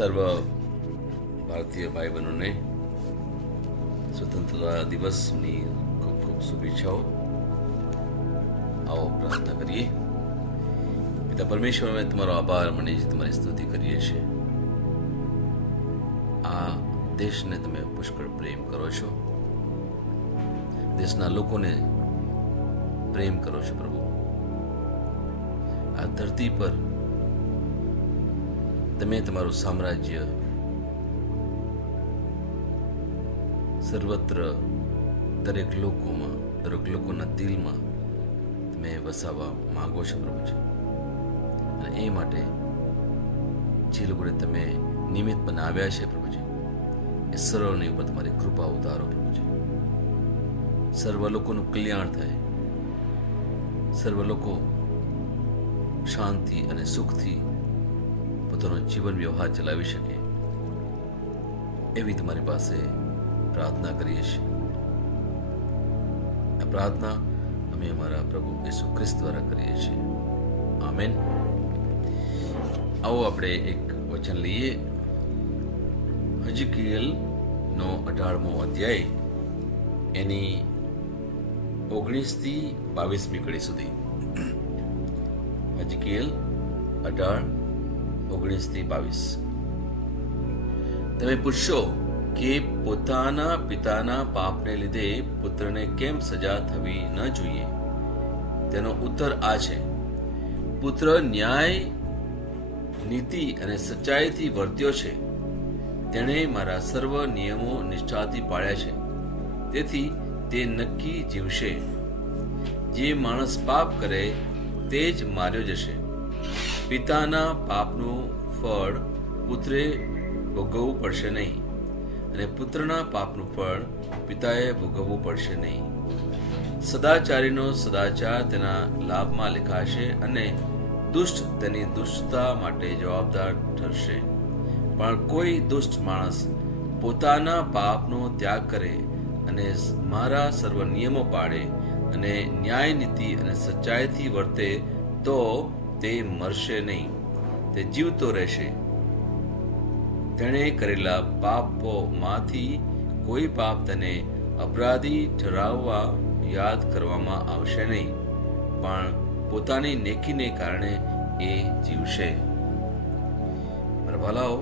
સર્વ ભારતીય ભાઈ બહેનોને સ્વતંત્રતા દિવસની ખૂબ ખૂબ શુભેચ્છાઓ. આવો પ્રાર્થના કરીએ. પિતા પરમેશ્વર, અમે તમારો આભાર માનીએ છીએ, તમારી સ્તુતિ કરીએ છીએ. આ દેશને તમે પુષ્કળ પ્રેમ કરો છો, દેશના લોકોને પ્રેમ કરો છો પ્રભુ. આ ધરતી પર તમે તમારું સામ્રાજ્ય સર્વત્ર દરેક લોકોમાં, દરેક લોકોના દિલમાં તમે વસાવવા માંગો છો પ્રભુજી. અને એ માટે જે લોકોને તમે નિમિત્ત બનાવ્યા છે પ્રભુજી, એ સર્વની ઉપર તમારી કૃપા ઉતારો પ્રભુજી. સર્વ લોકોનું કલ્યાણ થાય, સર્વ લોકો શાંતિ અને સુખથી પોતાનો જીવન વ્યવહાર ચલાવી શકે એવી તમારી પાસે પ્રાર્થના કરીએ છીએ. આ પ્રાર્થના અમે અમારા પ્રભુ યેસુ ખ્રિસ્ત દ્વારા કરીએ છીએ. આમેન. આવો આપણે એક વચન લઈએ. હજકીએલ નો 18મો અધ્યાય, એની 19 થી 22મી કડી સુધી. હજકીએલ 18:19 થી 22. તમે પૂછશો કે પોતાના પિતાના પાપને લીધે પુત્રને કેમ સજા થવી ન જોઈએ? તેનો ઉત્તર આ છે: પુત્ર ન્યાય, નીતિ અને સચ્ચાઈથી વર્ત્યો છે. તેણે મારા સર્વ નિયમો નિષ્ઠાથી પાળ્યા છે, તેથી તે નક્કી જીવશે. જે માણસ પાપ કરે તે જ માર્યો જશે. પિતાના પાપનું ફળ પુત્રે ભોગવવું પડશે નહીં, અને પુત્રના પાપનું ફળ પિતાએ ભોગવવું પડશે નહીં. સદાચારીનો સદાચાર તેના લાભમાં લખાશે, અને દુષ્ટ તેની દુષ્ટતા માટે જવાબદાર ઠરશે. પણ કોઈ દુષ્ટ માણસ પોતાના પાપનો ત્યાગ કરે અને મારા સર્વ નિયમો પાળે અને ન્યાય, નીતિ અને સચ્ચાઈથી વર્તે તો તે મરશે નહીં, તે જીવતો રહેશે. તેણે કરેલા પાપોમાંથી કોઈ પાપ તેને અપરાધી ઠરાવવા યાદ કરવામાં આવશે નહીં, પણ પોતાની નેકીને કારણે એ જીવશે. ભલાઓ,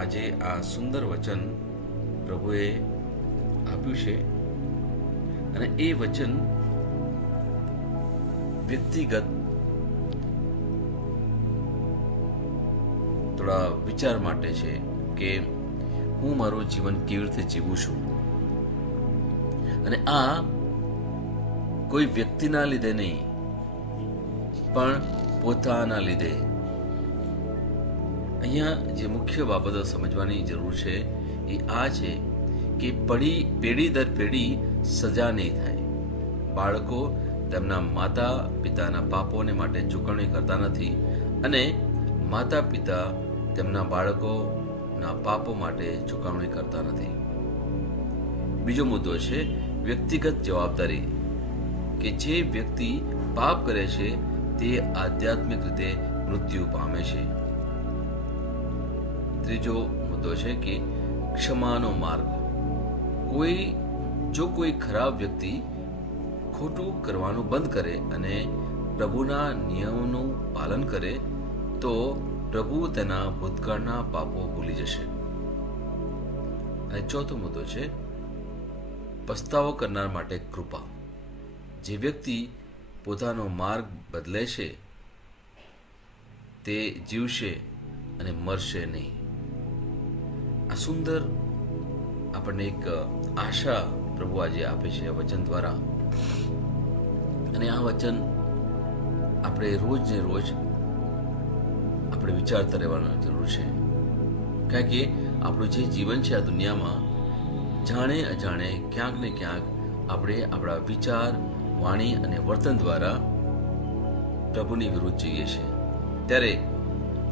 આજે આ સુંદર વચન પ્રભુએ આપ્યું છે, અને એ વચન વ્યક્તિગત થોડા વિચાર માટે છે કે હું મારું જીવન કેવી રીતે જીવું છું. અને આ કોઈ વ્યક્તિના લીધે નહીં, પણ પોતાના લીધે. અહીંયા જે મુખ્ય બાબતો સમજવાની જરૂર છે એ આ છે કે પેઢી દર પેઢી સજા નહીં થાય. બાળકો તેમના માતા પિતાના પાપોને માટે ચૂકવણી કરતા નથી, અને માતા પિતા તેમના બાળકોના પાપો માટે ચૂકવણી કરતા નથી. બીજો મુદ્દો છે વ્યક્તિગત જવાબદારી, કે જે વ્યક્તિ પાપ કરે છે તે આધ્યાત્મિક રીતે મૃત્યુ પામે છે. ત્રીજો મુદ્દો છે કે ક્ષમાનો માર્ગ. જો કોઈ ખરાબ વ્યક્તિ ખોટું કરવાનું બંધ કરે અને પ્રભુના નિયમોનું પાલન કરે તો પ્રભુ તેના ભૂતકાળના પાપો ભૂલી જશે. અને ચોથો મુદ્દો છે પસ્તાવો કરનાર માટે કૃપા. જે વ્યક્તિ પોતાનો માર્ગ બદલે છે તે જીવશે અને મરશે નહીં. આ સુંદર આપણને એક આશા પ્રભુ આજે આપે છે આ વચન દ્વારા. અને આ વચન આપણે રોજ ને રોજ આપણે વિચારતા રહેવાની જરૂર છે. કારણ કે આપણું જે જીવન છે આ દુનિયામાં, જાણે અજાણે ક્યાંક ને ક્યાંક આપણે આપણા વિચાર, વાણી અને વર્તન દ્વારા પ્રભુની વિરુદ્ધ જઈએ છીએ. ત્યારે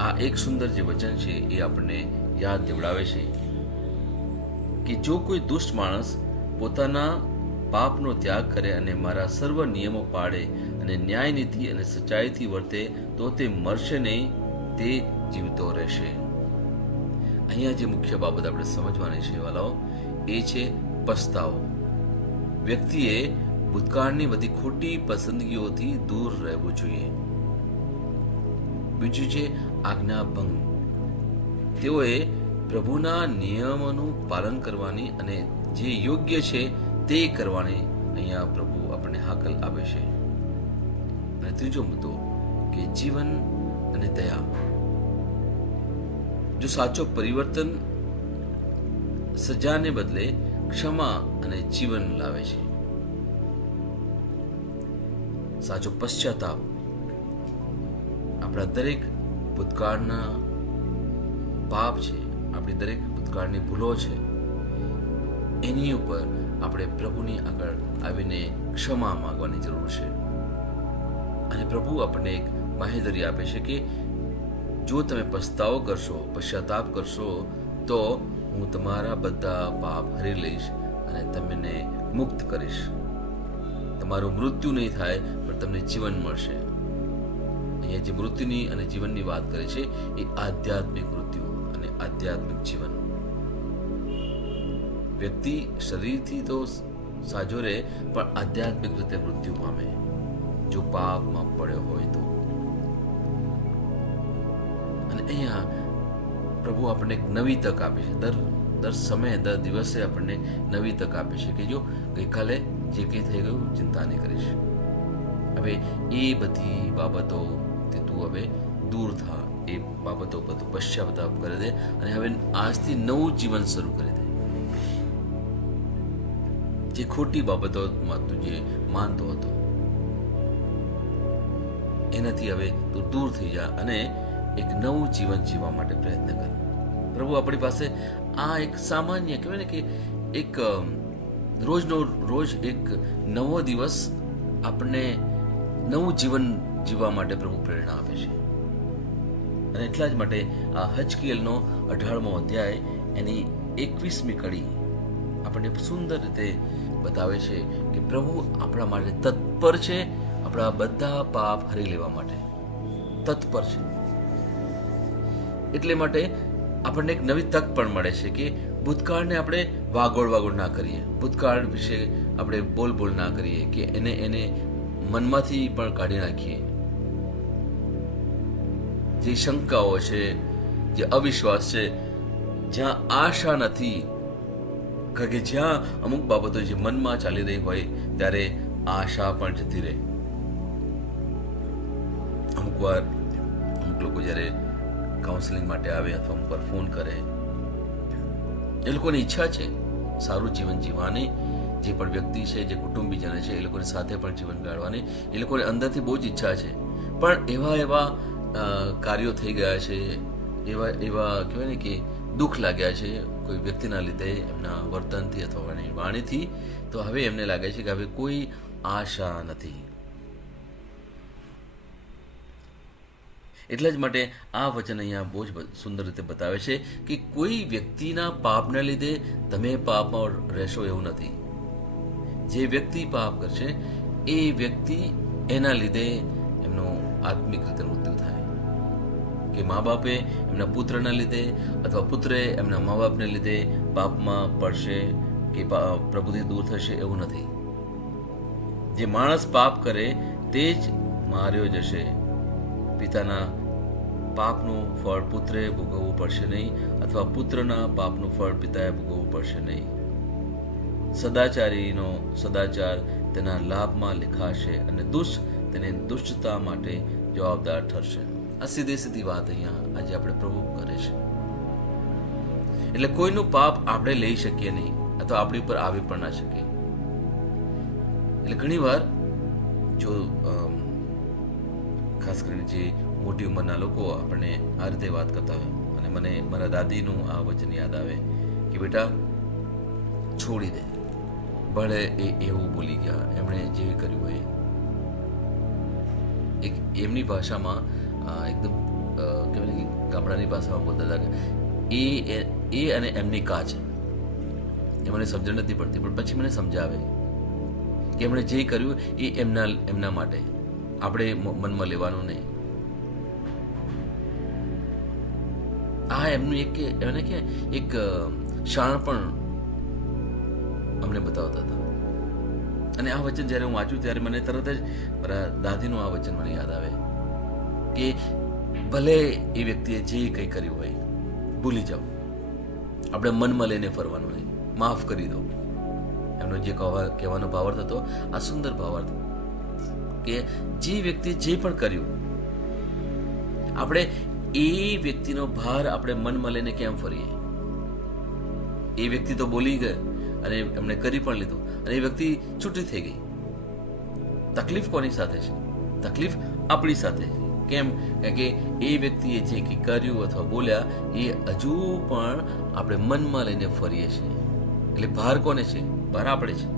આ એક સુંદર જે વચન છે એ આપણને યાદ દેવડાવે છે કે જો કોઈ દુષ્ટ માણસ પોતાના પાપનો ત્યાગ કરે અને મારા સર્વ નિયમો પાળે અને ન્યાય, નીતિ અને સચ્ચાઈથી વર્તે તો તે મરશે નહીં, તે જીવતો રહેશે. અહીંયા જે મુખ્ય બાબત આપણે સમજવાની છે વાલાઓ, એ છે પસ્તાવો. વ્યક્તિએ ભૂતકાળની બધી ખોટી પસંદગીઓથી દૂર રહેવું જોઈએ. બીજું છે આજ્ઞાભંગ. તેઓએ પ્રભુના નિયમોનું પાલન કરવાની અને જે યોગ્ય છે તે કરવાની અહીંયા પ્રભુ આપણને હાકલ આપે છે. અને ત્રીજો મુદ્દો કે જીવન અને દયા. જો સાચો પરિવર્તન સજાને બદલે ક્ષમા અને જીવન લાવે છે. સાચો પશ્ચાતાપ આપણા દરેક ભૂતકાળના પાપ છે, આપણી દરેક ભૂતકાળની ભૂલો છે, એની ઉપર આપણે પ્રભુની આગળ આવીને ક્ષમા માંગવાની જરૂર છે. અને પ્રભુ આપણને એક બાંહેધરી આપે છે કે જો તમે પસ્તાવો કરશો, પશ્ચાતાપ કરશો, તો હું તમારા બધા પાપ હરી લઈશ અને તમને મુક્ત કરીશ. તમારું મૃત્યુ નહીં થાય, પણ તમને જીવન મળશે. અહીંયા જે મૃત્યુની અને જીવનની વાત કરે છે એ આધ્યાત્મિક મૃત્યુ અને આધ્યાત્મિક જીવન. વ્યક્તિ શરીરથી તો સાજો રહે, પણ આધ્યાત્મિક રીતે મૃત્યુ પામે જો પાપમાં પડ્યો હોય તો. અને અહીંયા પ્રભુ આપણને એક નવી તક આપે છે. દર સમયે, દર દિવસે આપણને નવી તક આપે છે કે જો ગઈકાલે જે કંઈ થઈ ગયું ચિંતા નહીં કરીશ. હવે એ બધી બાબતોથી તું હવે દૂર થા, એ બાબતો પર તું પશ્ચાતાપ કરી દે અને હવે આજથી નવું જીવન શરૂ કરી દે. જે ખોટી બાબતોમાં તું જે માનતો હતો એનાથી હવે તું દૂર થઈ જા અને એક નવું જીવન જીવવા માટે પ્રયત્ન કર. પ્રભુ આપણી પાસે આ એક સામાન્ય કહેવાય ને કે એક રોજનો રોજ એક નવો દિવસ આપણને નવું જીવન જીવવા માટે પ્રભુ પ્રેરણા આપે છે. અને એટલા જ માટે આ હજકીએલનો 18મો અધ્યાય એની 21મી કડી આપણને સુંદર રીતે બતાવે છે કે પ્રભુ આપણા માટે તત્પર છે, આપણા બધા પાપ હરી લેવા માટે તત્પર છે. એટલે માટે આપણને એક નવી તક પણ મળે છે કે ભૂતકાળને આપણે વાગોળ ના કરીએ, ભૂતકાળ વિશે આપણે બોલ ના કરીએ કે એને મનમાંથી પણ કાઢી નાખીએ. જે શંકાઓ છે, જે અવિશ્વાસ છે, જ્યાં આશા નથી, કારણ કે જ્યાં અમુક બાબતો જે મનમાં ચાલી રહી હોય ત્યારે આશા પણ જતી રહે. અમુક વાર અમુક લોકો જ્યારે કાઉન્સેલિંગ માટે આવે અથવા અમુક વાર ફોન કરે, એ લોકોની ઈચ્છા છે સારું જીવન જીવવાની. જે પણ વ્યક્તિ છે, જે કુટુંબીજન છે, એ લોકોની સાથે પણ જીવન ગાળવાની એ લોકોને અંદરથી બહુ જ ઈચ્છા છે. પણ એવા કાર્યો થઈ ગયા છે, એવા કહેવાય ને કે દુઃખ લાગ્યા છે કોઈ વ્યક્તિના લીધે, એમના વર્તનથી અથવા વાણીથી, તો હવે એમને લાગે છે કે હવે કોઈ આશા નથી. એટલા જ માટે આ વચન અહીંયા બહુ જ સુંદર રીતે બતાવે છે કે કોઈ વ્યક્તિના પાપને લીધે તમે પાપમાં રહેશો એવું નથી. જે વ્યક્તિ પાપ કરશે એ વ્યક્તિ એના લીધે એમનું આત્મિક રીતે મૃત્યુ થાય. કે મા બાપે એમના પુત્રના લીધે અથવા પુત્રે એમના મા બાપને લીધે પાપમાં પડશે કે પ્રભુથી દૂર થશે એવું નથી. જે માણસ પાપ કરે તે જ માર્યો જશે. પિતાના પાપનું ફળ પુત્રે ભોગવવું પડશે નહીં અથવા પુત્રના પાપનું ફળ પિતાએ ભોગવવું પડશે નહીં. સદાચારીનો સદાચાર તેના લાભમાં લેખાશે અને દુષ્ટ તેની દુષ્ટતા માટે જવાબદાર ઠરશે. આ સીધી વાત અહીંયા આજે આપણે પ્રભુ કરે છે. એટલે કોઈનું પાપ આપણે લઈ શકીએ નહીં અથવા આપણી ઉપર આવી પણ ના શકીએ. એટલે ઘણી વાર જો ખાસ કરીને જે મોટી ઉંમરના લોકો આપણને આ રીતે વાત કરતા હોય, અને મને મારા દાદીનું આ વચન યાદ આવે કે બેટા છોડી દે, ભલે એ એવું બોલી ગયા, એમણે જે કર્યું હોય. એક એમની ભાષામાં એકદમ કહેવાય કે ગામડાની ભાષામાં બોલતા હતા કે એ અને એમની કાચ. એ મને સમજણ નથી પડતી, પણ પછી મને સમજાવે કે એમણે જે કર્યું એ એમના માટે, આપણે મનમાં લેવાનું નહીં. આ એમનું એક શાણપણ અમને બતાવતા હતા. અને આ વચન જ્યારે હું વાંચું ત્યારે મને તરત જ મારા દાદીનું આ વચન મને યાદ આવે કે ભલે એ વ્યક્તિએ જે કંઈ કર્યું હોય ભૂલી જાઓ, આપણે મનમાં લઈને ફરવાનું નહીં, માફ કરી દો. એમનો જે કહેવાનો ભાવાર્થ હતો આ સુંદર ભાવાર્થ કે જે વ્યક્તિએ જે પણ કર્યું આપણે એ વ્યક્તિનો ભાર આપણે મનમાં લઈને કેમ ફરીએ. એ વ્યક્તિ તો બોલી ગયો અને એમણે કરી પણ લીધું અને એ વ્યક્તિ છૂટી થઈ ગઈ. તકલીફ કોની સાથે છે? તકલીફ આપણી સાથે. કેમ કે એ વ્યક્તિએ જે કંઈ કર્યું અથવા બોલ્યા એ હજુ પણ આપણે મનમાં લઈને ફરીએ છીએ. એટલે ભાર કોને છે? ભાર આપણે છે.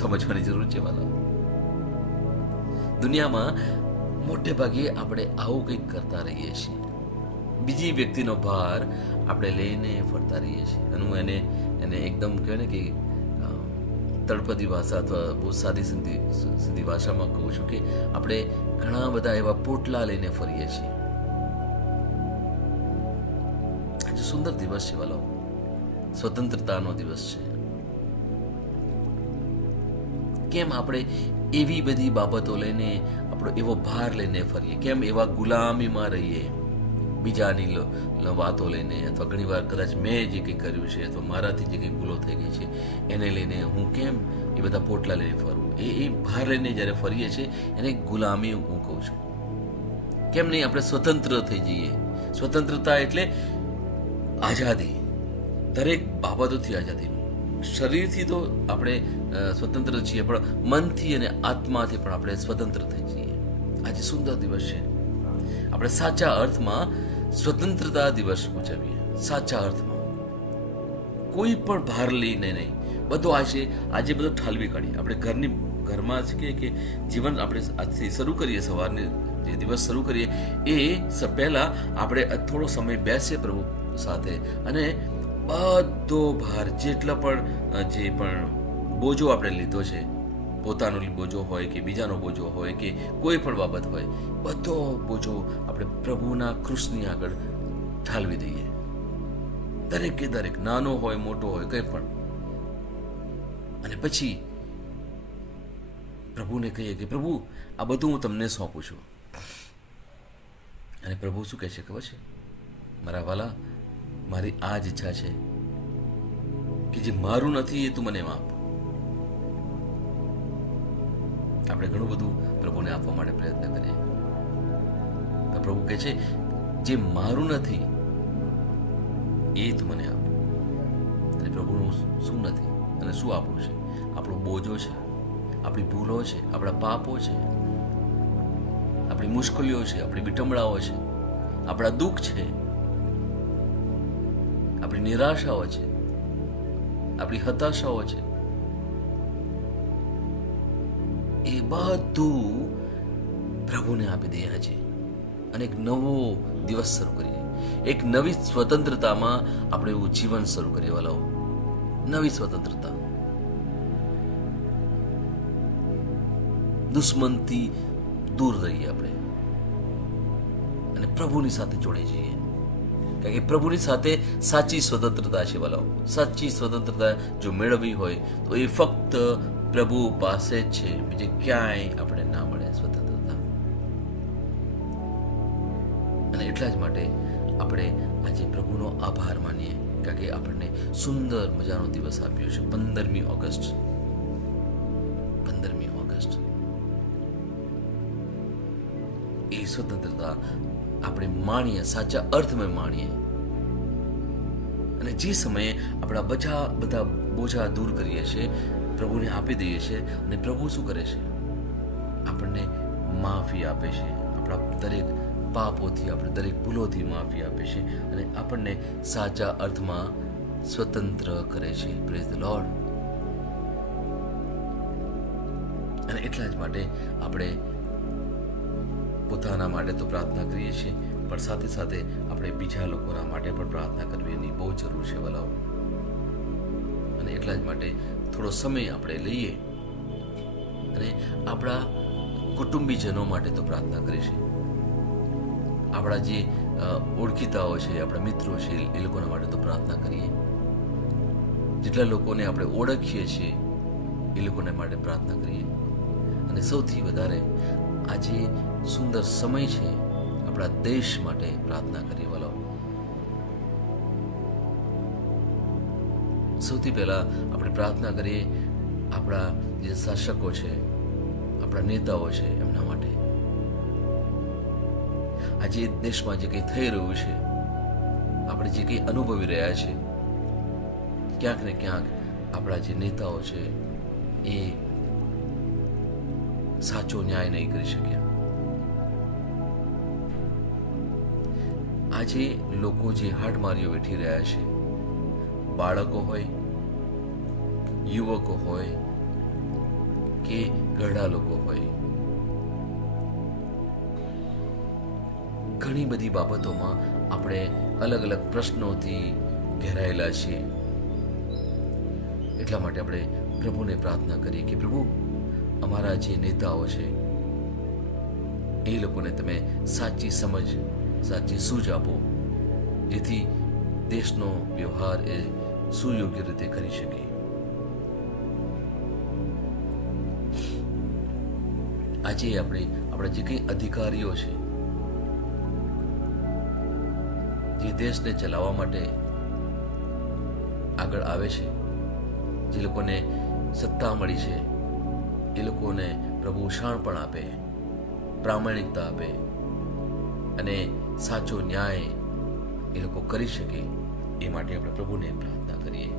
સમજવાની જરૂર છે વાલા. દુનિયામાં મોટે ભાગે આપણે આવું કંઈક કરતા રહીએ છીએ. બીજી વ્યક્તિનો ભાર આપણે લઈને ફરતા રહીએ છીએ. અને હું એને એકદમ કહેવાય ને કે તળપદી ભાષા અથવા બહુ સાદી સીધી ભાષામાં કહું છું કે આપણે ઘણા બધા એવા પોટલા લઈને ફરીએ છીએ. આજે સુંદર દિવસ છે વાલો, સ્વતંત્રતાનો દિવસ છે. કેમ આપણે એવી બધી બાબતો લઈને આપણો એવો ભાર લઈને ફરીએ? કેમ એવા ગુલામીમાં રહીએ બીજાની વાતો લઈને? અથવા ઘણી વાર કદાચ મેં જે કંઈ કર્યું છે અથવા મારાથી જે કંઈ ભૂલો થઈ ગઈ છે એને લઈને હું કેમ એ બધા પોટલા લઈને ફરું? એ ભાર લઈને જ્યારે ફરીએ છીએ એને ગુલામી હું કહું છું. કેમ નહીં આપણે સ્વતંત્ર થઈ જઈએ? સ્વતંત્રતા એટલે આઝાદી, દરેક બાબતોથી આઝાદી. શરીરથી તો આપણે સ્વતંત્ર છીએ, પણ મનથી અને આત્માથી પણ આપણે સ્વતંત્ર થઈ જઈએ. આજે સુંદર દિવસ છે. આપણે સાચા અર્થમાં સ્વતંત્રતા દિવસ ઉજવીએ. સાચા અર્થમાં કોઈ પણ ભાર લઈને નહીં. બધો આજે બધો ઠાલવી કાઢીએ. આપણે ઘરમાં જ કે જીવન આપણે આજથી શરૂ કરીએ, સવારની જે દિવસ શરૂ કરીએ એ પહેલા આપણે થોડો સમય બેસીએ પ્રભુ સાથે અને બધો ભાર જેટલા પણ જે પણ બોજો આપણે લીધો છે, પોતાનો બોજો હોય કે બીજાનો બોજો હોય કે કોઈ પણ બાબત હોય, બધો બોજો આપણે પ્રભુના કૃષ્ણની આગળ ઠાલવી દઈએ. દરેક કે દરેક, નાનો હોય મોટો હોય કંઈ પણ. અને પછી પ્રભુને કહીએ કે પ્રભુ આ બધું હું તમને સોંપું છું. અને પ્રભુ શું કહે છે ખબર છે? મારા વાલા, મારી આ જ ઈચ્છા છે કે જે મારું નથી એ તું મને આપ. આપણે ઘણું બધું પ્રભુને આપવા માટે પ્રયત્ન કરીએ. પ્રભુ કહે છે જે મારું નથી એ તું મને આપ. અને પ્રભુનું શું નથી અને શું આપણું છે? આપણો બોજો છે, આપણી ભૂલો છે, આપણા પાપો છે, આપણી મુશ્કેલીઓ છે, આપણી વિટંબણાઓ છે, આપણા દુઃખ છે, આપણી નિરાશાઓ છે, આપણી હતાશાઓ છે. એ બધું પ્રભુને આપી દઈએ છે અને એક નવો દિવસ શરૂ કરીએ. એક નવી સ્વતંત્રતામાં આપણે એવું જીવન શરૂ કરીએ વાલાઓ. નવી સ્વતંત્રતા. દુશ્મનથી દૂર રહીએ આપણે અને પ્રભુની સાથે જોડાઈ જઈએ. કારણ કે પ્રભુની સાથે સાચી સ્વતંત્રતા છે વાલાઓ. સાચી સ્વતંત્રતા જો મેળવવી હોય તો એ ફક્ત પ્રભુ પાસે જ છે, બીજે ક્યાંય આપણે ના મળે સ્વતંત્રતા. અને એટલા જ માટે આપણે આજે પ્રભુનો આભાર માનીએ, કારણ કે આપણને સુંદર મજાનો દિવસ આપ્યો છે. 15મી ઓગસ્ટ. એ સ્વતંત્રતા આપણે માણીએ, સાચા અર્થમાં માણીએ. અને જે સમયે આપણા બધા બોજા દૂર કરીએ છીએ, પ્રભુને આપી દઈએ છીએ, અને પ્રભુ શું કરે છે? આપણને માફી આપે છે. આપણા દરેક પાપોથી, આપણે દરેક ભૂલોથી માફી આપે છે અને આપણને સાચા અર્થમાં સ્વતંત્ર કરે છે. Praise the lord. અને એટલા જ માટે આપણે પોતાના માટે તો પ્રાર્થના કરીએ છીએ, પણ સાથે સાથે આપણે બીજા લોકોના માટે પણ પ્રાર્થના કરવી એની બહુ જરૂર છે વલાઓ. અને એટલા જ માટે થોડો સમય આપણે લઈએ અને આપણા કુટુંબીજનો માટે તો પ્રાર્થના કરીશું. આપણા જે ઓળખીતાઓ છે, આપણા મિત્રો છે, એ લોકોના માટે તો પ્રાર્થના કરીએ. જેટલા લોકોને આપણે ઓળખીએ છીએ એ લોકોને માટે પ્રાર્થના કરીએ. અને સૌથી વધારે આજે સુંદર સમય છે આપણા દેશ માટે પ્રાર્થના કરીએ. વાલો, સૌથી પહેલા આપણે પ્રાર્થના કરીએ આપણા જે શાસકો છે, આપણા નેતાઓ છે, એમના માટે. આજે દેશમાં જે કંઈ થઈ રહ્યું છે, આપણે જે કંઈ અનુભવી રહ્યા છે, ક્યાંક ને ક્યાંક આપણા જે નેતાઓ છે એ સાચો ન્યાય નહીં કરી શક્યા. આજે લોકો જે હાડમારીઓ વેઠી રહ્યા છે, બાળકો હોય, યુવકો હોય કે ઘરડા લોકો હોય, ઘણી બધી બાબતોમાં આપણે અલગ અલગ પ્રશ્નોથી ઘેરાયેલા છીએ. એટલા માટે આપણે પ્રભુને પ્રાર્થના કરીએ કે પ્રભુ, અમારા જે નેતાઓ છે એ લોકોને તમે સાચી સમજ, સાચી સૂઝ આપો, જેથી દેશનો વ્યવહાર એ સુયોગ્ય રીતે કરી શકે. આજે આપણા જે કંઈ અધિકારીઓ છે, જે દેશને ચલાવવા માટે આગળ આવે છે, જે લોકોને સત્તા મળી છે, એ લોકોને પ્રભુ શાણપણ આપે, પ્રામાણિકતા આપે અને સાચો ન્યાય એ લોકો કરી શકે. એ માટે આપણે પ્રભુને પ્રાર્થના કરીએ.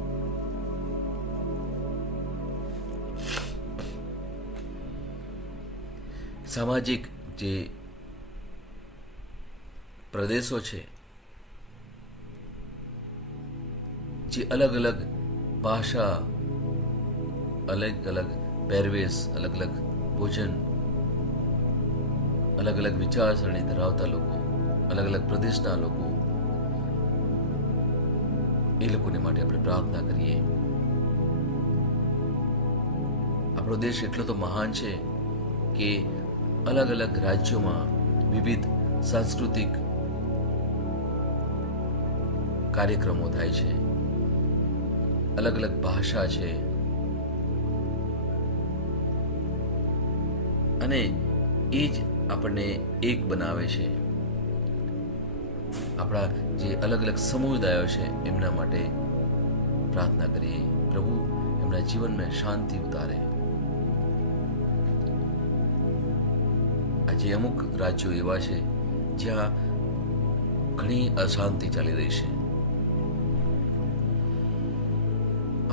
સામાજિક જે પ્રદેશો છે, જે અલગ અલગ ભાષા, અલગ અલગ પહેરવેશ, અલગ અલગ ભોજન, અલગ અલગ વિચારસરણી ધરાવતા લોકો, અલગ અલગ પ્રદેશના લોકો, એ લોકોને માટે આપણે પ્રાર્થના કરીએ. આપણો દેશ એટલો તો મહાન છે કે અલગ અલગ રાજ્યોમાં વિવિધ સાંસ્કૃતિક કાર્યક્રમો થાય છે, અલગ અલગ ભાષા છે, અને એ જ આપણને એક બનાવે છે. આપણા જે અલગ અલગ સમુદાયો છે એમના માટે પ્રાર્થના કરીએ. પ્રભુ એમના જીવનમાં શાંતિ ઉતારે. આજે અમુક રાજ્યો એવા છે જ્યાં ઘણી અશાંતિ ચાલી રહી છે.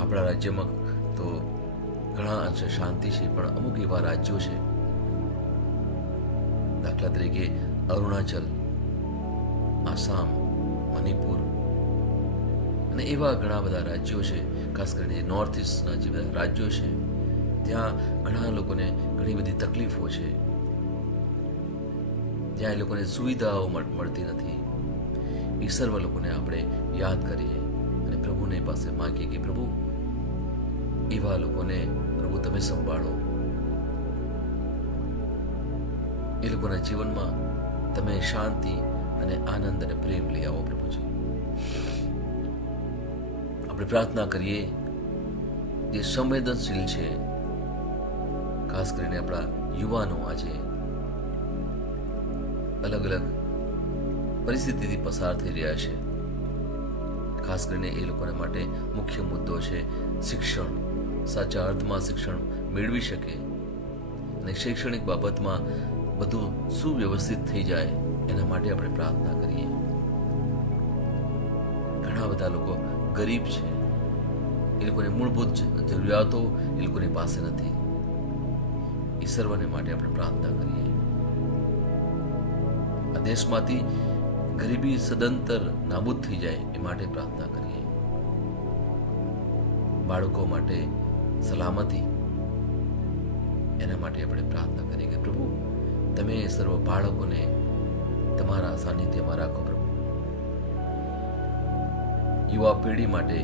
આપણા રાજ્યમાં તો ઘણા અંશે શાંતિ છે, પણ અમુક એવા રાજ્યો છે, દાખલા તરીકે અરુણાચલ, આસામ, મણિપુર અને એવા ઘણા બધા રાજ્યો છે, ખાસ કરીને નોર્થ ઇસ્ટના જે બધા રાજ્યો છે, ત્યાં ઘણા લોકોને ઘણી બધી તકલીફો છે, જ્યાં એ લોકોને સુવિધાઓ મળતી નથી. એ સર્વ લોકોને આપણે યાદ કરીએ અને પ્રભુને પાસે માંગીએ કે પ્રભુ, એવા લોકોને પ્રભુ તમે સંભાળો. એ લોકોના જીવનમાં તમે શાંતિ અને આનંદ અને પ્રેમ લઈ આવો પ્રભુજી. આપણે પ્રાર્થના કરીએ જે સંવેદનશીલ છે, ખાસ કરીને આપણા યુવાનો આજે અલગ અલગ પરિસ્થિતિથી પસાર થઈ રહ્યા છે. ખાસ કરીને એ લોકોને માટે મુખ્ય મુદ્દો છે શિક્ષણ, સાચા અર્થમાં શિક્ષણ મેળવી શકે અને શૈક્ષણિક બાબતમાં બધું સુવ્યવસ્થિત થઈ જાય, એના માટે આપણે પ્રાર્થના કરીએ. ઘણા બધા લોકો ગરીબ છે, એ લોકોને મૂળભૂત જરૂરિયાતો એ લોકોની પાસે નથી. એ સર્વને માટે આપણે પ્રાર્થના કરીએ. આ દેશમાંથી ગરીબી સદંતર નાબૂદ થઈ જાય એ માટે પ્રાર્થના કરીએ. બાળકો માટે સલામતી, એના માટે આપણે પ્રાર્થના કરીએ કે પ્રભુ તમે સર્વ બાળકોને તમારા સાનિધ્યમાં રાખો. પ્રભુ યુવા પેઢી માટે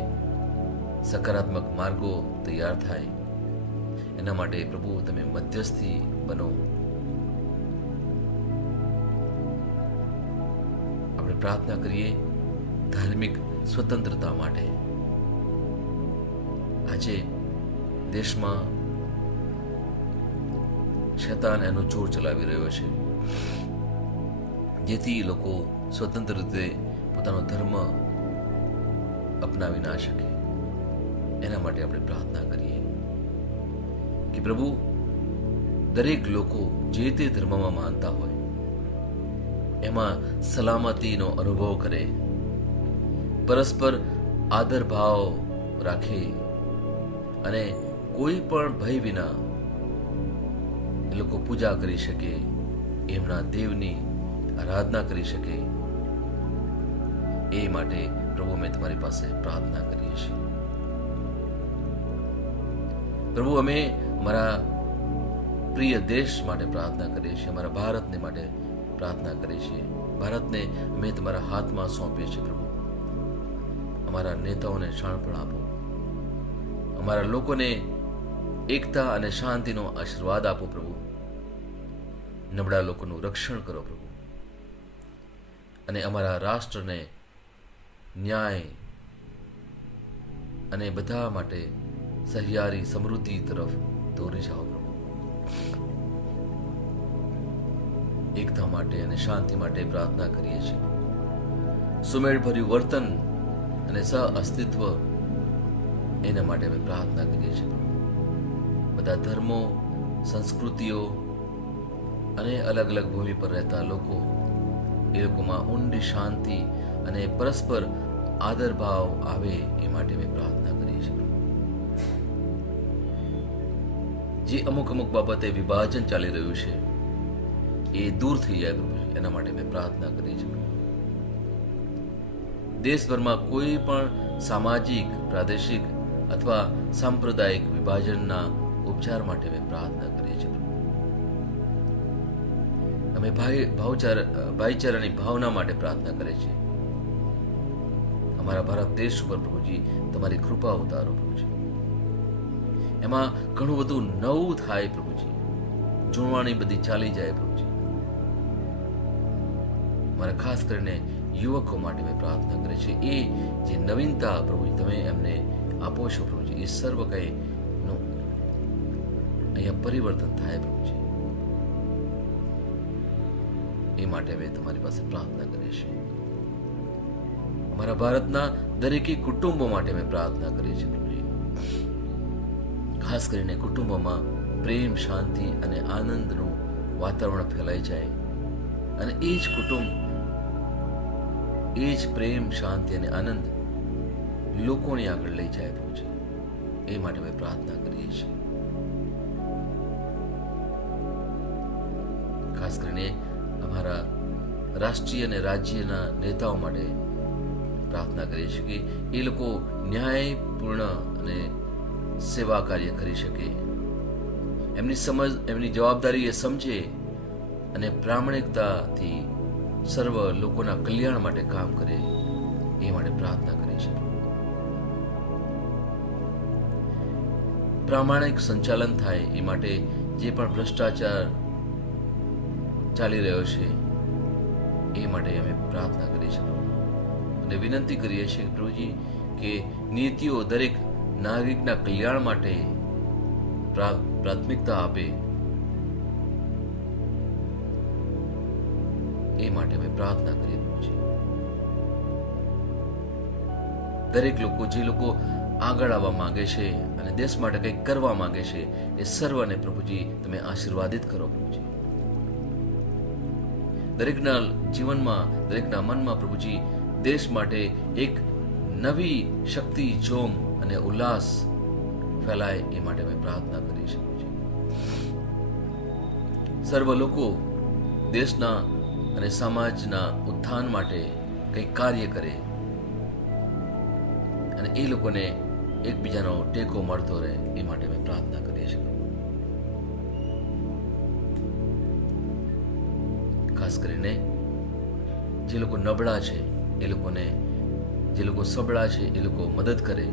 સકારાત્મક માર્ગો તૈયાર થાય, એના માટે પ્રભુ તમે મધ્યસ્થી બનો. પ્રાર્થના કરીએ ધાર્મિક સ્વતંત્રતા માટે. આજે દેશમાં શૈતાન એનો જોર ચલાવી રહ્યો છે, જેથી લોકો સ્વતંત્ર રીતે પોતાનો ધર્મ અપનાવી ના શકે. એના માટે આપણે પ્રાર્થના કરીએ કે પ્રભુ દરેક લોકો જે તે ધર્મમાં માનતા હોય એમાં સલામતીનો અનુભવ કરે, પરસ્પર આદર ભાવ રાખે અને કોઈ પણ ભય વિના એ લોકો પૂજા કરી શકે, એમના દેવની આરાધના કરી શકે. એ માટે પ્રભુ અમે તમારી પાસે પ્રાર્થના કરીએ છીએ. પ્રભુ અમે અમારા પ્રિય દેશ માટે પ્રાર્થના કરીએ છીએ, અમારા ભારતને માટે પ્રાર્થના કરીએ છીએ. ભારતને અમે તમારા હાથમાં સોંપીએ છીએ. પ્રભુ અમારા નેતાઓને શાણપણ આપો, અમારા લોકોને એકતા અને શાંતિનો આશીર્વાદ આપો. પ્રભુ નબળા લોકોનું રક્ષણ કરો પ્રભુ, અને અમારા રાષ્ટ્રને ન્યાય અને બધા માટે સહિયારી સમૃદ્ધિ તરફ દોરી જાઓ પ્રભુ. એકતા માટે અને શાંતિ માટે પ્રાર્થના કરીએ છીએ. સુમેળભર્યું વર્તન અને સહ અસ્તિત્વ એના માટે અમે પ્રાર્થના કરીએ છીએ. બધા ધર્મો, સંસ્કૃતિઓ અને અલગ અલગ ભૂમિ પર રહેતા લોકો, એ લોકોમાં ઊંડી શાંતિ અને પરસ્પર આદર ભાવ આવે એ માટે અમે પ્રાર્થના કરીએ છીએ. જે અમુક બાબતે વિભાજન ચાલી રહ્યું છે એ દૂર થઈ જાય પ્રભુ, એના માટે અમે પ્રાર્થના કરીએ છીએ. દેશભરમાં કોઈ પણ સામાજિક, પ્રાદેશિક અથવા સાંપ્રદાયિક વિભાજનના ઉપચાર માટે અમે પ્રાર્થના કરીએ છીએ. અમે ભાઈચારાની ભાવના માટે પ્રાર્થના કરીએ છીએ. અમારા ભારત દેશ ઉપર પ્રભુજી તમારી કૃપા ઉતારો પ્રભુજી. એમાં ઘણું બધું નવું થાય પ્રભુજી, જૂનવાણી બધી ચાલી જાય પ્રભુજી. મારા ખાસ કરીને યુવકો માટે મેં પ્રાર્થના કરી છે. એ જે નવીનતા પ્રભુજી તમે એમને આપો છો પ્રભુજી, એ સર્વ કંઈ નું અહીંયા પરિવર્તન થાય પ્રભુજી. એ માટે અમે તમારી પાસે પ્રાર્થના કરીએ છીએ. અમારા ભારતના દરેક કુટુંબો માટે અમે પ્રાર્થના કરીએ છીએ પ્રભુજી. ખાસ કરીને કુટુંબોમાં પ્રેમ, શાંતિ અને આનંદનું વાતાવરણ ફેલાઈ જાય, અને એ જ કુટુંબ, એ જ પ્રેમ, શાંતિ અને આનંદ લોકોની આગળ લઈ જાય પ્રભુજી. એ માટે અમે પ્રાર્થના કરીએ છીએ. ખાસ કરીને અમારા રાષ્ટ્રીય અને રાજ્યના નેતાઓ માટે પ્રાર્થના કરીએ છીએ કે એ લોકો ન્યાયપૂર્ણ અને સેવા કાર્ય કરી શકે, એમની સમજ, એમની જવાબદારી એ સમજે અને પ્રામાણિકતાથી સર્વ લોકોના કલ્યાણ માટે કામ કરે. એ માટે પ્રાર્થના કરીએ છીએ. પ્રામાણિક સંચાલન થાય એ માટે જે પણ ભ્રષ્ટાચાર ચાલી રહ્યો છે એ માટે અમે પ્રાર્થના કરીએ છીએ અને વિનંતી કરીએ છીએ પ્રભુજી કે નીતિઓ દરેક નાગરિકના કલ્યાણ માટે પ્રાથમિકતા આપે. એ માટે અમે પ્રાર્થના કરીએ પ્રભુજી. દરેક લોકો, જે લોકો આગળ આવવા માંગે છે અને દેશ માટે કંઈક કરવા માંગે છે, એ સર્વને પ્રભુજી તમે આશીર્વાદિત કરો પ્રભુજી. દરેકના જીવનમાં, દરેકના મનમાં પ્રભુજી દેશ માટે એક નવી શક્તિ, જોમ અને ઉલ્લાસ ફેલાય એ માટે અમે પ્રાર્થના કરી છે. સર્વ લોકો દેશના અને સમાજના ઉત્થાન માટે કંઈક કાર્ય કરે અને એ લોકોને એકબીજાનો ટેકો મળતો રહે એ માટે અમે પ્રાર્થના કરીએ છીએ. ખાસ કરીને જે લોકો નબળા છે એ લોકોને, જે લોકો સબળા છે એ લોકો મદદ કરે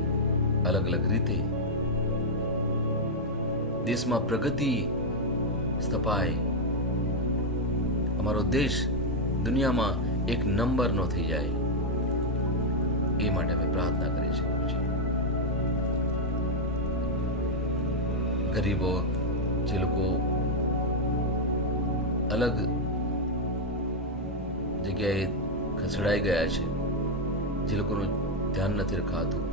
અલગ અલગ રીતે. દેશમાં પ્રગતિ સ્થપાય, અમારો દેશ દુનિયામાં એક નંબર નો થઈ જાય એ માટે અમે પ્રાર્થના કરીએ છીએ પ્રભુજી. ગરીબો જે લોકો અલગ જગ્યાએ ખસેડાઈ ગયા છે, જે લોકોનું ધ્યાન નથી રખાતું,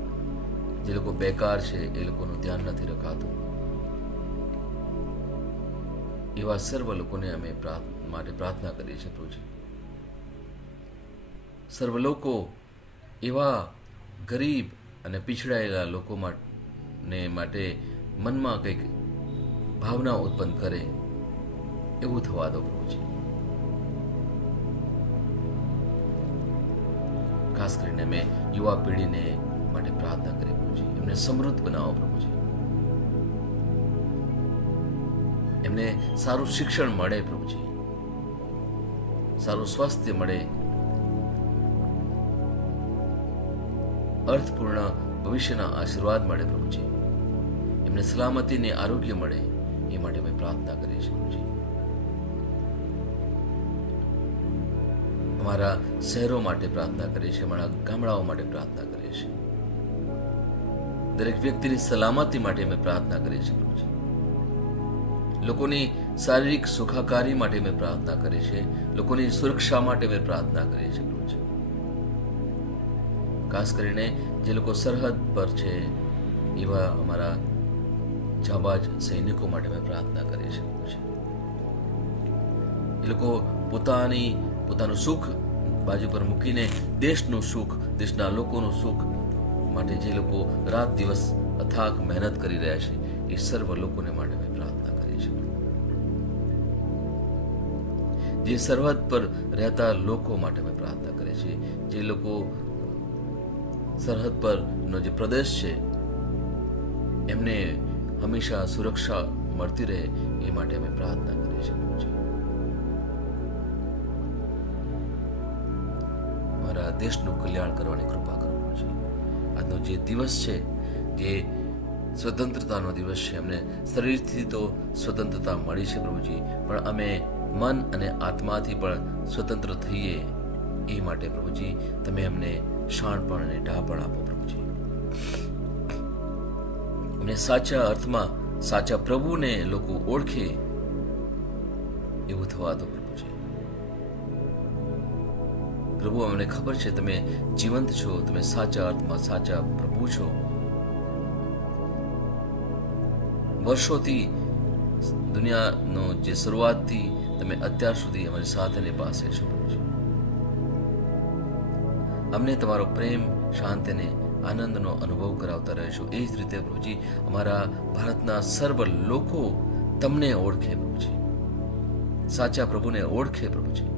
જે લોકો બેકાર છે એ લોકોનું ધ્યાન નથી રખાતું, એવા સર્વ લોકોને અમે માટે પ્રાર્થના કરીએ છીએ પ્રભુજી. સર્વ લોકો એવા ગરીબ અને પીછડાયેલા લોકો માટે મનમાં કંઈક ભાવના ઉત્પન્ન કરે એવું થવા દો પ્રભુજી. ખાસ કરીને મેં યુવા પેઢીને માટે પ્રાર્થના કરી પ્રભુજી. એમને સમૃદ્ધ બનાવો પ્રભુજી. એમને સારું શિક્ષણ મળે પ્રભુજી, સારું સ્વાસ્થ્ય મળે, અર્થપૂર્ણ ભવિષ્યના આશીર્વાદ મળે પ્રભુજી. એમને સલામતી ને આરોગ્ય મળે એ માટે અમે પ્રાર્થના કરીએ છીએ પ્રભુજી. અમારા શહેરો માટે પ્રાર્થના કરીએ છીએ, અમારા ગામડાઓ માટે પ્રાર્થના કરીએ છીએ. દરેક વ્યક્તિની સલામતી માટે અમે પ્રાર્થના કરીએ છીએ પ્રભુજી. લોકોની શારીરિક સુખાકારી માટે અમે પ્રાર્થના કરીએ છીએ, લોકોની સુરક્ષા માટે અમે પ્રાર્થના કરીએ છીએ પ્રભુજી. ખાસ કરીને જે લોકો સરહદ પર છે એવા અમારા જાબાજ સૈનિકો માટે અમે પ્રાર્થના કરીએ છીએ પ્રભુજી. એ લોકો પોતાનું સુખ બાજુ પર મૂકીને દેશનું સુખ, દેશના લોકોનું સુખ માટે જે લોકો રાત દિવસ અથાગ મહેનત કરી રહ્યા છે એ સર્વ લોકોને માટે અમે પ્રાર્થના કરીએ છીએ. જે સરહદ પર રહેતા લોકો માટે અમે પ્રાર્થના કરીએ છીએ. જે લોકો સરહદ પરનો જે પ્રદેશ છે એમને હંમેશા સુરક્ષા મળતી રહે એ માટે અમે પ્રાર્થના કરીએ છીએ. અમારા દેશનું કલ્યાણ કરવાની કૃપા કરો છે. આજનો જે દિવસ છે, જે સ્વતંત્રતાનો દિવસ છે, અમને શરીરથી તો સ્વતંત્રતા મળી છે પ્રભુજી, પણ અમે મન અને આત્માથી પણ સ્વતંત્ર થઈએ એ માટે પ્રભુજી તમે અમને શાણપણ અને ઢાપણ આપો પ્રભુજી. અમને સાચા અર્થમાં સાચા પ્રભુને લોકો ઓળખે એવું થવા દો પ્રભુજી. પ્રભુ અમને ખબર છે તમે જીવંત છો, તમે સાચા અર્થમાં સાચા પ્રભુ છો. વર્ષોથી દુનિયાનો જે શરૂઆતથી તમે અત્યાર સુધી અમારી સાથેની પાસે છો પ્રભુજી. અમને તમારો પ્રેમ, શાંતિ અને આનંદનો અનુભવ કરાવતા રહેશો. એ જ રીતે પ્રભુજી અમારા ભારતના સર્વ લોકો તમને ઓળખે પ્રભુજી, સાચા પ્રભુને ઓળખે પ્રભુજી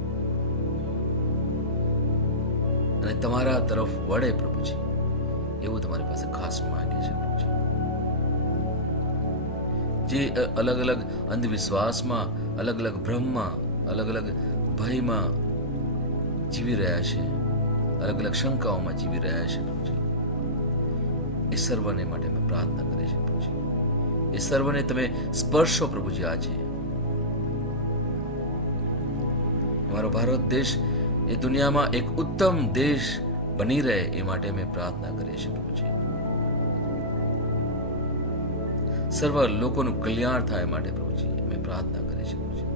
અને તમારા તરફ વળે પ્રભુજી, એવું તમારી પાસે ખાસ માંગે છે પ્રભુજી. જે અલગ અલગ અંધવિશ્વાસમાં, અલગ અલગ ભ્રમમાં, અલગ અલગ ભયમાં જીવી રહ્યા છે, અલગ અલગ શંકાઓમાં જીવી રહ્યા છે પ્રભુજી, એ સર્વને માટે અમે પ્રાર્થના કરીએ છીએ પ્રભુજી. એ સર્વને તમે સ્પર્શો પ્રભુજી. આજે અમારો ભારત દેશ એ દુનિયામાં એક ઉત્તમ દેશ બની રહે એ માટે અમે પ્રાર્થના કરીએ છીએ પ્રભુજી. સર્વ લોકોનું કલ્યાણ થાય માટે પ્રભુજી અમે પ્રાર્થના કરીએ છીએ પ્રભુજી.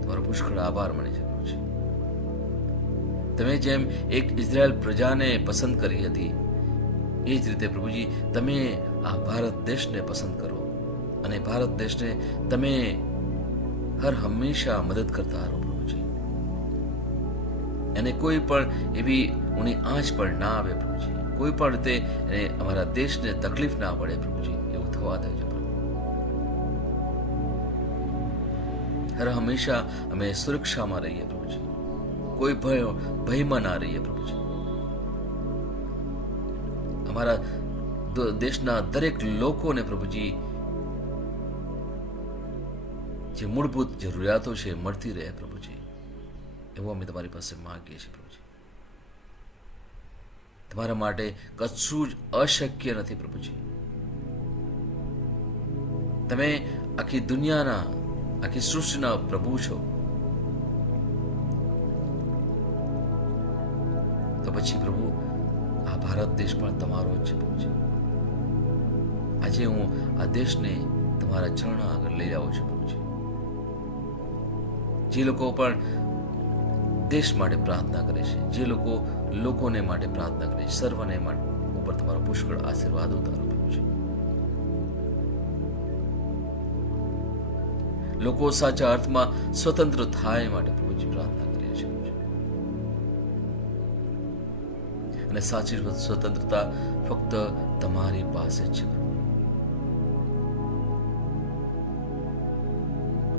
તમારો પુષ્કળ આભાર માને છે પ્રભુજી. તમે જેમ એક ઇઝરાયલ પ્રજાને પસંદ કરી હતી એ જ રીતે પ્રભુજી તમે આ ભારત દેશને પસંદ કરો અને ભારત દેશને તમે હર હંમેશા મદદ કરતા રહો પ્રભુજી. અને કોઈ પણ એવી ઊની આંચ પણ ના આવે પ્રભુજી, કોઈ પણ રીતે અમારા દેશને તકલીફ ના પડે પ્રભુજી, એવું થવા દેજો પ્રભુ. હર હંમેશા અમે સુરક્ષામાં રહીએ પ્રભુજી, કોઈ ભયમાં ના રહીએ પ્રભુજી. અમારા દેશના દરેક લોકોને પ્રભુજી જે મૂળભૂત જરૂરિયાતો છે મળતી રહે પ્રભુજી, એવું અમે તમારી પાસે માંગીએ છીએ પ્રભુજી. તમારા માટે કશું જ અશક્ય નથી પ્રભુજી. તમે આખી દુનિયાના, આખી સૃષ્ટિના પ્રભુ છો. પછી પ્રભુ આ ભારત દેશ પણ તમારો જ છે પ્રભુજી. આજે હું આ દેશને તમારા ચરણ આગળ લઈ જાઉં છું પ્રભુજી. જે લોકો પણ દેશ માટે પ્રાર્થના કરે છે, જે લોકોને માટે પ્રાર્થના કરે છે, સર્વને માટે ઉપર તમારો પુષ્કળ આશીર્વાદ ઉતારો પ્રભુજી. લોકો સાચા અર્થમાં સ્વતંત્ર થાય માટે પ્રભુજી પ્રાર્થના કરીએ છીએ પ્રભુજી. અને સાચી સ્વતંત્રતા ફક્ત તમારી પાસે જ છે પ્રભુ.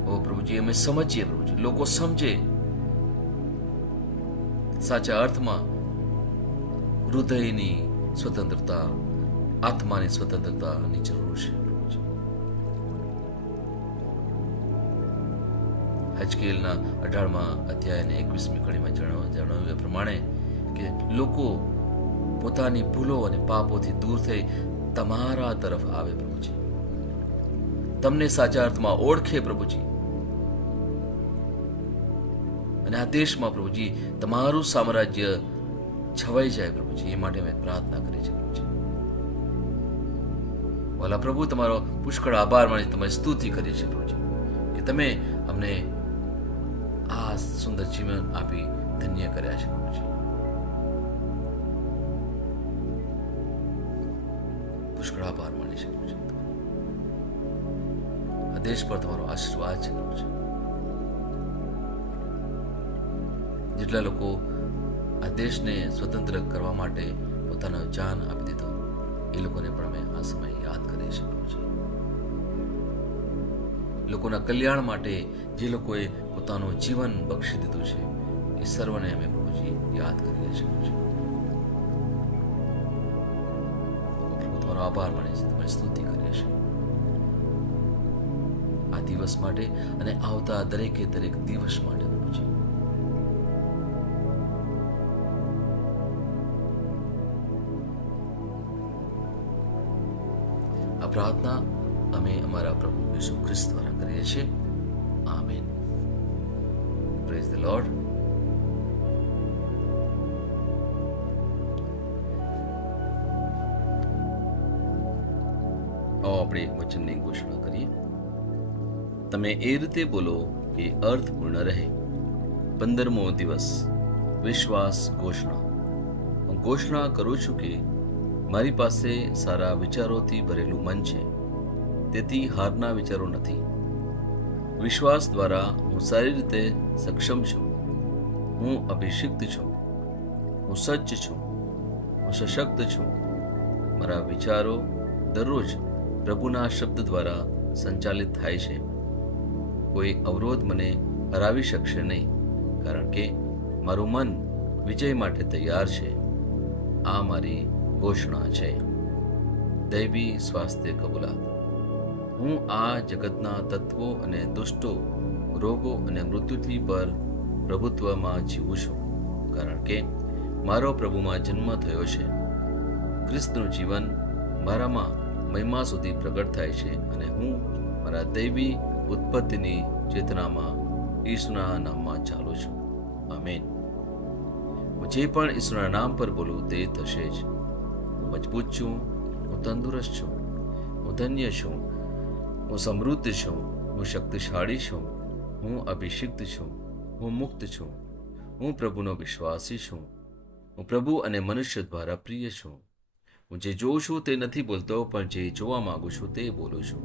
ઓ પ્રભુજી, અમે સમજીએ પ્રભુજી, લોકો સમજે સાચા અર્થમાં હૃદયની સ્વતંત્રતા, આત્માની સ્વતંત્રતાની જરૂર છે પ્રભુજી. હજકેલના 18મા અધ્યાયને 21મી કડીમાં જણાવ્યું એ પ્રમાણે કે લોકો પોતાની ભૂલો અને પાપોથી દૂર થઈ તમારા તરફ આવે પ્રભુજી, તમને સાચા અર્થમાં ઓળખે પ્રભુજી, અને આ દેશમાં પ્રભુજી તમારું સામ્રાજ્ય છવાઈ જાય પ્રભુજી. એ માટે મેં પ્રાર્થના કરી છે પ્રભુજી. વાલા પ્રભુ, તમારો પુષ્કળ આભાર માની તમારી સ્તુતિ કરીએ છીએ પ્રભુજી કે તમે અમને આ સુંદર જીવન આપી ધન્ય કર્યા છે પ્રભુજી. પુષ્કળ આભાર માની છે પ્રભુજી. આ દેશ પર તમારો આશીર્વાદ છે પ્રભુજી. જેટલા લોકો આ દેશને સ્વતંત્ર કરવા માટે પોતાનો જાન આપી દીધો, એ લોકોને પણ અમે આ સમય યાદ કરીએ છીએ પ્રભુજી. લોકોના કલ્યાણ માટે જે લોકોએ પોતાનું જીવન બક્ષી દીધું છે, એ સર્વને અમે પ્રભુજી યાદ કરીએ છીએ પ્રભુજી. પ્રભુ, તમારો આભાર માને છે, તમારી સ્તુતિ કરીએ છીએ આ દિવસ માટે અને આવતા દરેકે દરેક દિવસ માટે પ્રભુજી. આ પ્રાર્થના અમે અમારા પ્રભુ ઈસુ ખ્રિસ્ત દ્વારા કરીએ છીએ. આમેન. Praise the lord. આપણે એક વચનની ઘોષણા કરીએ. તમે એ રીતે બોલો કે અર્થપૂર્ણ રહે. 15મો દિવસ વિશ્વાસ ઘોષણા. હું ઘોષણા કરું છું કે મારી પાસે સારા વિચારોથી ભરેલું મન છે, તેથી હારના વિચારો નથી. વિશ્વાસ દ્વારા હું સારી રીતે સક્ષમ છું. હું અભિષિક્ત છું. હું સજ્જ છું. હું સશક્ત છું. મારા વિચારો દરરોજ પ્રભુના શબ્દ દ્વારા સંચાલિત થાય છે. કોઈ અવરોધ મને હરાવી શકશે નહીં, કારણ કે મારું મન વિજય માટે તૈયાર છે. આ મારી ઘોષણા છે. દૈવી સ્વાસ્થ્ય કબૂલાત. હું આ જગતના તત્વો અને દુષ્ટો, રોગો અને મૃત્યુથી પર પ્રભુત્વમાં જીવું છું, કારણ કે મારો પ્રભુમાં જન્મ થયો છે. ખ્રિસ્તનું જીવન મારામાં મહિમા સુધી પ્રગટ થાય છે અને હું મારા દૈવી ઉત્પત્તિની ચેતનામાં ઈસુના નામમાં ચાલું છું. આમેન. હું જે પણ ઈસુના નામ પર બોલું તે થશે જ. હું મજબૂત છું. હું તંદુરસ્ત છું. હું ધન્ય છું. હું સમૃદ્ધ છું. હું શક્તિશાળી છું. હું અભિષિક્ત છું. હું મુક્ત છું. હું પ્રભુનો વિશ્વાસી છું. હું પ્રભુ અને મનુષ્ય દ્વારા પ્રિય છું. હું જે જોઉં છું તે નથી બોલતો, પણ જે જોવા માંગુ છું તે બોલું છું.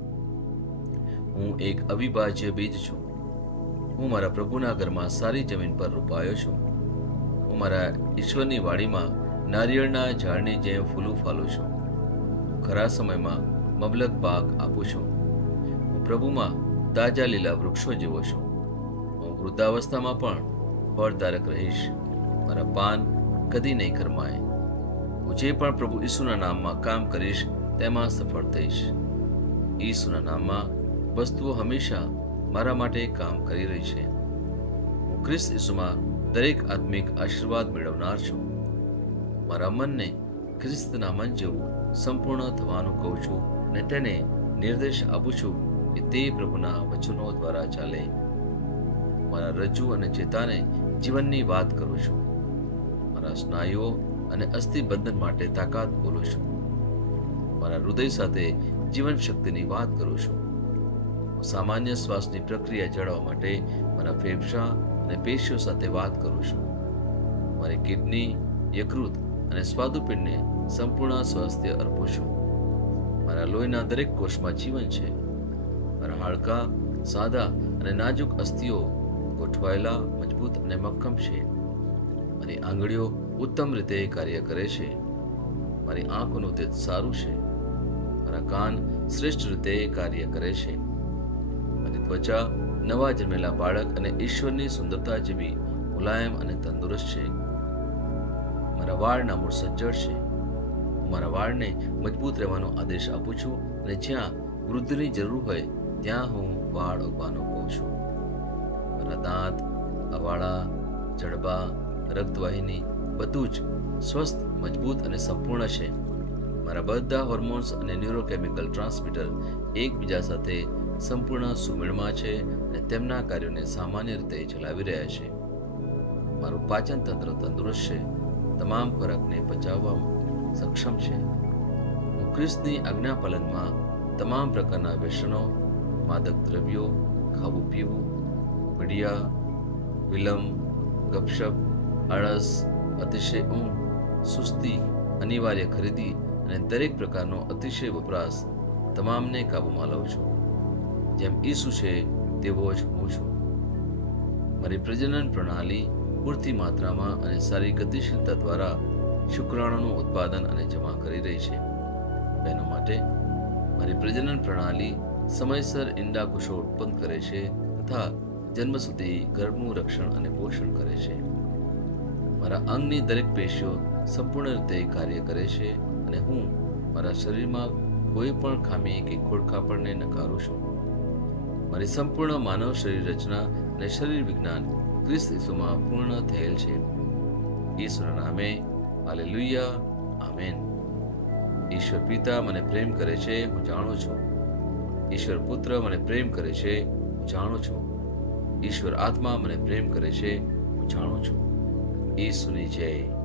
હું એક અવિભાજ્ય બીજ છું. હું મારા પ્રભુના ઘરમાં સારી જમીન પર રોપાયો છું. હું મારા ઈશ્વરની વાડીમાં નારિયેળના ઝાડની જેમ ફૂલું ફાલું છું. ખરા સમયમાં મબલક પાક આપું છું. હું પ્રભુમાં તાજા લીલા વૃક્ષો જેવો છું. હું વૃદ્ધાવસ્થામાં પણ ફળદાયક રહીશ. મારા પાન કદી નહીં કરમાય. હું જે પણ પ્રભુ ઈસુના નામમાં કામ કરીશ તેમાં સફળ થઈશ. ઈસુના નામમાં વસ્તુઓ હંમેશા મારા માટે કામ કરી રહી છે. હું ખ્રિસ્ત ઈસુમાં દરેક આત્મિક આશીર્વાદ મેળવનાર છું. મારા મનને ખ્રિસ્તના મન જેવું સંપૂર્ણ થવાનું કહું છું અને તેને નિર્દેશ આપું છું કે તે પ્રભુના વચનો દ્વારા ચાલે. મારા રજ્જુ અને ચેતાને જીવનની વાત કરું છું. મારા સ્નાયુઓ અને અસ્થિબંધન માટે તાકાત બોલું છું. મારા હૃદય સાથે જીવન શક્તિની વાત કરું છું. હું સામાન્ય શ્વાસની પ્રક્રિયા જાળવવા માટે મારા ફેફસા અને પેશીઓ સાથે વાત કરું છું. મારી કિડની, યકૃત અને સ્વાદુપિંડને સંપૂર્ણ સ્વાસ્થ્ય અર્પું છું. મારા લોહીના દરેક કોષમાં જીવન છે. મારા હાડકાં સાદા અને નાજુક અસ્થિઓ ગોઠવાયેલા, મજબૂત અને મક્કમ છે. મારી આંગળીઓ ઉત્તમ રીતે કાર્ય કરે છે. મારી આંખોનું તેજ સારું છે. મારા કાન શ્રેષ્ઠ રીતે કાર્ય કરે છે. મારી ત્વચા નવા જન્મેલા બાળક અને ઈશ્વરની સુંદરતા જેવી મુલાયમ અને તંદુરસ્ત છે. મારા વાળના મૂળ સજ્જડ છે. હું મારા વાળને મજબૂત રહેવાનો આદેશ આપું છું અને જ્યાં વૃદ્ધિની જરૂર હોય ત્યાં હું વાળ ઉગવાનો કહું છું. મારા દાંત, અવાળા, જડબા, રક્તવાહિની બધું જ સ્વસ્થ, મજબૂત અને સંપૂર્ણ છે. મારા બધા હોર્મોન્સ અને ન્યુરોકેમિકલ ટ્રાન્સમીટર એકબીજા સાથે સંપૂર્ણ સુમેળમાં છે અને તેમના કાર્યોને સામાન્ય રીતે ચલાવી રહ્યા છે. મારું પાચન તંત્ર તંદુરસ્ત છે. તમામ ખોરાકને પચાવવામાં સક્ષમ છે. હું ખ્રિસ્તની આજ્ઞા પાલનમાં તમામ પ્રકારના વ્યસનો, માદક દ્રવ્યો, ખાવું પીવું, મીડિયા, વિલંબ, ગપશપ, આળસ, અતિશય ઊંઘ, સુસ્તી, અનિવાર્ય ખરીદી અને દરેક પ્રકારનો અતિશય વપરાશ તમામને કાબૂમાં લઉં છું. જેમ ઈસુ છે તેવો જ હું છું. મારી પ્રજનન પ્રણાલી પૂરતી માત્રામાં અને સારી ગતિશીલતા દ્વારા શુક્રાણુનું ઉત્પાદન અને જમા કરી રહી છે. બહેનો માટે મારી પ્રજનન પ્રણાલી સમયસર ઈંડા કોષો ઉત્પન્ન કરે છે તથા જન્મ સુધી ગર્ભનું રક્ષણ અને પોષણ કરે છે. મારા અંગની દરેક પેશીઓ સંપૂર્ણ રીતે કાર્ય કરે છે અને હું મારા શરીરમાં કોઈ પણ ખામી કે ખોડખાપણને નકારું છું. મારી સંપૂર્ણ માનવ શરીર રચના અને શરીર વિજ્ઞાન ખ્રિસ્ત ઈસુમાં પૂર્ણ થયેલ છે. ઈશ્વરના નામે હાલેલુયા, આમેન. ઈશ્વર પિતા મને પ્રેમ કરે છે, હું જાણું છું. ઈશ્વર પુત્ર મને પ્રેમ કરે છે, હું જાણું છું. ઈશ્વર આત્મા મને પ્રેમ કરે છે, હું જાણું છું. ઈસુની જય.